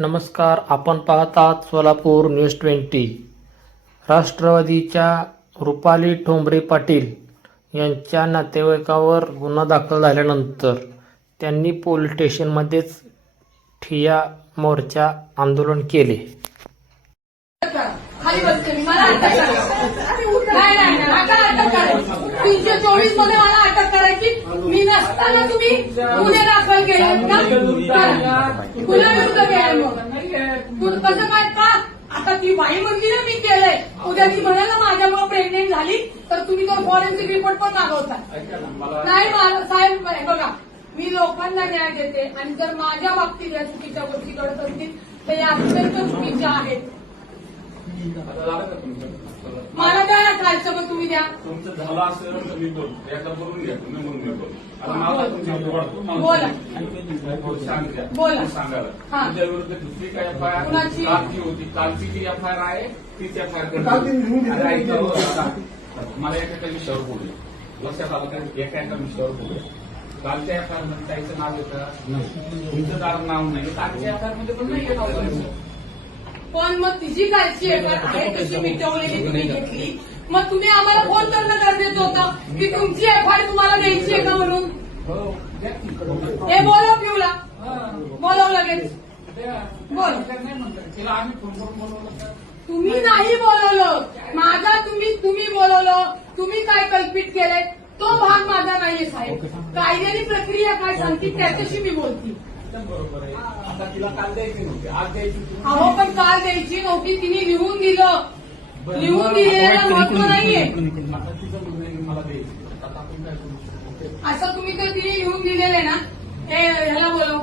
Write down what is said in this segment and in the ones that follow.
नमस्कार आपण पाहतात सोलापूर न्यूज ट्वेंटी. राष्ट्रवादीच्या रुपाली ठोंबरे पाटील यांच्या नातेवाईकावर गुन्हा दाखल झाल्यानंतर त्यांनी पोलीस स्टेशनमध्येच ठिया मोर्चा आंदोलन केले. तीनशे चोवीसमध्ये मला मी नसताना तुम्ही? गुन्हे दाखल केले का? करा. गुन्हा विरुद्ध केले मग. कसं काय का? आता ती बाई म्हणती ना मी केलंय. उद्या ती म्हणाल माझ्यामुळे प्रेग्नेंट झाली तर तुम्ही तो फॉरेन्सिक रिपोर्ट पण मागवता. नाही मला साहेब हे बघा मी लोकांना न्याय देते आणि जर माझ्या बाबतीत या चुकीच्या गोष्टी घडत असतील तर या अत्यंत चुकीच्या आहेत. मला खायचं मग तुम्ही द्या तुमचं झालं असेल तर मी बोलतो. एकदा बोलून घ्या तुम्ही म्हणून मी बोलतो. आता मला तुमची वाटतो मला बोला. सांग. द्या बोला. सांगायला. हा. तुमच्या विरुद्ध दुसरी काय एफ आय कुणाची? कालची होती. कालची जी एफ आय आर आहे तीच एफ आय कालची लिहून घेतली. मला एका एका विषयावर बोलू. लक्षात आलं का? एका एका विषयावर बोलू. कालच्या एफ आय आरमध्ये त्याचं नाव येतं? नाही. तुमचं दार नाव नाही. कालच्या एफ आय आरमध्ये पण नाही येत पण मग तिची कालची एफआर आहे तशी मिटवलेली तुम्ही घेतली. मग तुम्ही आम्हाला फोन करणं गरजेचं होतं. की तुमची एफआयआर तुम्हाला द्यायची आहे का म्हणून? हो बोलव पिऊला हा. बोलव लगेच. बोल. तुम्ही नाही बोलवलं. माझा तुम्ही तुम्ही बोलवलं. तुम्ही काय कल्पित केलंय? तो भाग माझा नाहीये साहेब. कायद्याची प्रक्रिया काय सांगते त्याच्याशी मी बोलते. एकदम बरोबर आहे. आता तिला काल द्यायची नव्हती. आज द्यायची होती. अहो पण काल द्यायची नव्हती. तिने लिहून दिलं. लिहून दिलेलं महत्त्व नाहीये. आता तिचं म्हणणं आहे की मला द्यायची आता आपण काय करू शकतो? असं तुम्ही तर तिने लिहून दिलेलं ना हे ह्याला बोलव.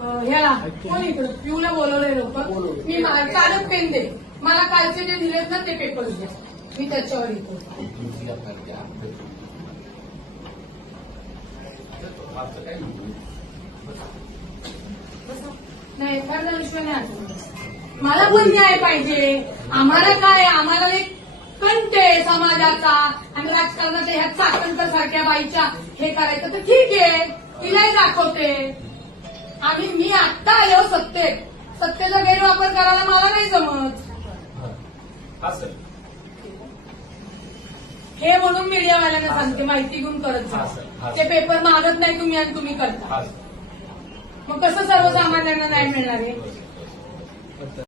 अं, ह्याला कोण इकडं? पिऊला बोलवलंय लोक. मी मा- कालच पेन दे. मला कालचे जे दिलेत ना ते पेपर दे. मी त्याच्यावर काय नाही. नाही एखाद्या विषय नाही आठवत. मला पण न्याय पाहिजे. आम्हाला काय? आम्हाला एक कंट आहे समाजाचा. आणि राजकारणाच्या ह्या चाकणकर सारख्या बाईच्या हे करायचं तर ठीक आहे. तिलाही दाखवते. आम्ही मी आत्ता आले हो सत्तेत. सत्तेचा गैरवापर करायला मला नाही जमत. हा सर. हे म्हणून मीडियावाल्यांना सांगते माहिती घेऊन करत हा. जा हा, ते. पेपर मागत नाही तुम्ही आणि तुम्ही करता. हा मग कसं सर्वसामान्यांना न्याय मिळणार आहे?